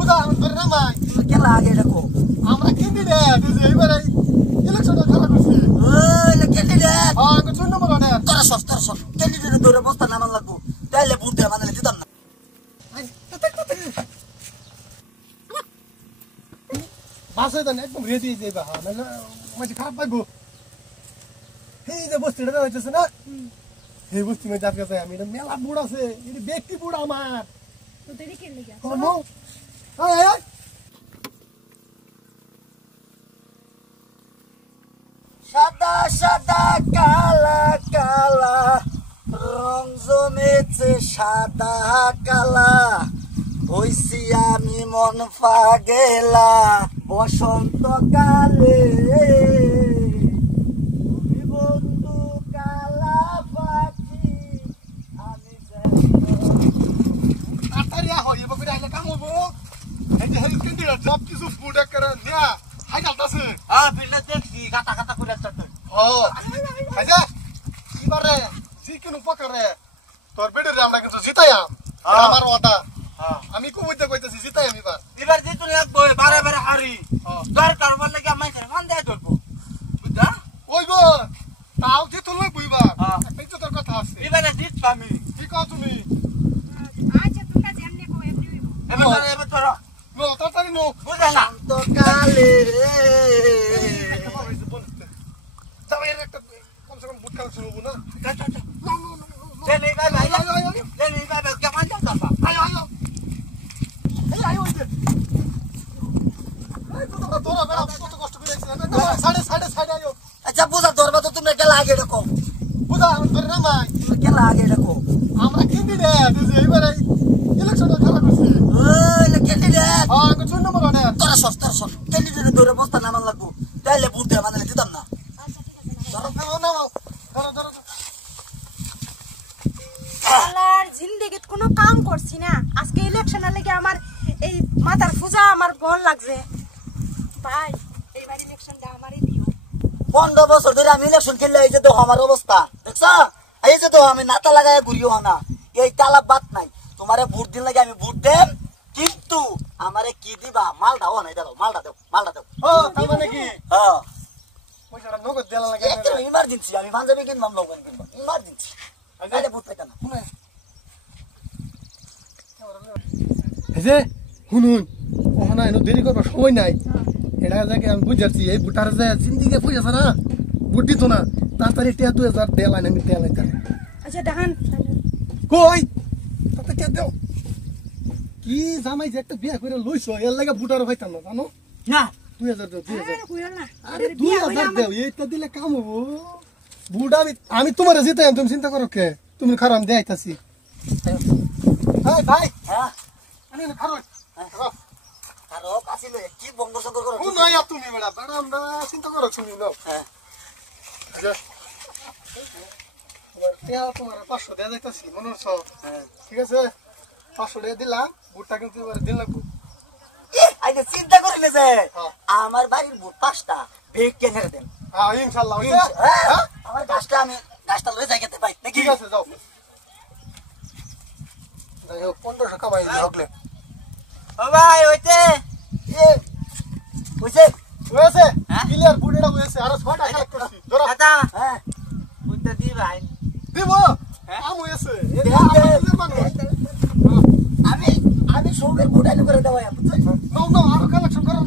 বুঝা ধরে না মাই কেলা আগে দেখো আমরা ক্যান্ডিডেট এইবারে ইলেকশনে খেলা করছি ওই ক্যান্ডিডেট আমি 2 নম্বর ওয়ার্ডে তোরা সস্তার ক্যান্ডিডেট ধরে বস্তা নামান লাগবো তাইলে ভোট দেয়া মানে দিতাম না বাসে তো একদম রেডি যাইবা হ্যাঁ না মানে খারাপ পাইবো এই যে বস্তিটা হইতেছে না এই বস্তি মে যাত গেছে আমি মেলা বুড় আছে এই ব্যক্তি বুড় আমার তো দেরি কে লাগা কোন আয় আয় সাদা সাদা কালা কালা রং জমেছে সাদা কালা হইছি আমি মন পাগেলা বসন্ত কালে তুমি বন্ধু কালা পাখি আমি আতারিয়া হই বকরি আইলে কাম হবো এই যে হেল ক্যান্ডিডেট সব কিছু ফুড করে নিয়া হাই গালতাছে বিলটা দেখছি কাটা কাটা করে চট্ট ও আচ্ছা এবারে চিকেন উপকারে তোর বেড়ে আমরা কিন্তু জিতাইয়াম আমার ওয়াদা আমি কইতে কইতেছি জিতাইয়াম এবার যেহেতু লাগবো বারে বারে হারি দরকার বললে কি আমি মান দেয় ধরবো বুঝা ওই গো তাও যে তুলবে বুইবা একটাই তো তোর কথা আছে এবারে জিত আমি কি কও তুমি আচ্ছা তোমরা যেমনি কো এমনি হইবো এবার ধরো নো তাড়াতাড়ি নো বুঝা না তো কালে যাও এর একটা কমসে কম বুট খেলা শুরু হবো না জেনে ভাই ভাই জেনে ভাই ভাই কেমন যাতা আয় আয় এই আয় ওই যে এই তো তোরা বেড়া কত কষ্ট করে আইছিস সাইডে আয়ো আচ্ছা বুঝা ধরবা তো তুমি কেলা আগে দেখো বুঝা ধরে না মাই কেলা আগে দেখো আমরা ক্যান্ডিডেট এইবারে ইলেকশনে খেলা করছি ওই ক্যান্ডিডেট আমি 2 নম্বর ওয়ার্ডে তোরা সস্তার ক্যান্ডিডেট ধরে বস্তা নামান লাগবো তাইলে ভোট দেয়া মানে দিতাম না ধরো আলার জিন্দেগিত কোনো কাম করছি না আজকে ইলেকশনের লাগি আমার এই মাথার পূজা আমার বল লাগছে ভাই এইবার ইলেকশনটা আমারই দিও 15 বছর ধরে আমি ইলেকশন খেললে এই যে তো আমার অবস্থা দেখছ এই যে তো আমি নাতা লাগায় ঘুরিও না এই কালা বাত নাই তোমারে ভোট দিন লাগে আমি ভোট দেম কিন্তু আমারে কি দিবা মালটা ও নাই দাও মালটা দাও ও তার মানে কি হ্যাঁ পয়সাটা নগদ দেলা লাগে একদম ইমার্জেন্সি আমি পাঞ্জাবি কিনবাম লগন কিনবাম ইমার্জেন্সি আগে ভোট পেতাম না এই যে শুনুন ওখানে এনে দেরি করবার সময় নাই এটা জায়গায় আমি বুঝাচ্ছি এই বুটার যায় জিন্দিগি পয়সা না বুট দিত না তাড়াতাড়ি 2000 দেলাই আমি দেলাই আচ্ছা দেখান কই তাতে কে দাও কি জামাই যে একটা বিয়া করে লইছো এর লাগা বুটার হইতাম না জানো না 2000 দাও 2000 আরে কইরা না আরে 2000 দাও এইটা দিলে কাম হবো বুড়া আমি তোমার জিতাইম তুমি চিন্তা করো কে তুমি খারাপ দেখাইতাছি এই ভাই হ্যাঁ আমি খারাপ আর ও কাছিল কি বঙ্গ সংকর করো ও নয় তুমি বেড়া বেড়া আমরা চিন্তা করো তুমি নাও হ্যাঁ তোমার 500 দেয়া যাইতাছি মনে হচ্ছে হ্যাঁ ঠিক আছে 500 টাকা দিলাম বুটটা কিন্তু এবার দিন লাগবো আইনে চিন্তা করিলে যে হ্যাঁ। আমার বাড়ির বুট 5টা বেগ কেনে দেন হ্যাঁ ইনশাআল্লাহ হ্যাঁ আমার গাছটা লয়ে যাইতে পাই নাকি ঠিক আছে যাও যাই হোক 1500 কামাই লাগলে ও ভাই ওইতে এ কইছে হয়েছে হ্যাঁ? ক্লিয়ার বুটটা হয়েছে আর 6টা কালেক্ট করছি ধরো দাদা হ্যাঁ বুঝতে দি ভাই দিব হ্যাঁ? আম হয়েছে আমি সৌকের বুটাইলে করে দেওয়া নাও নাও আরো কালেকশন করো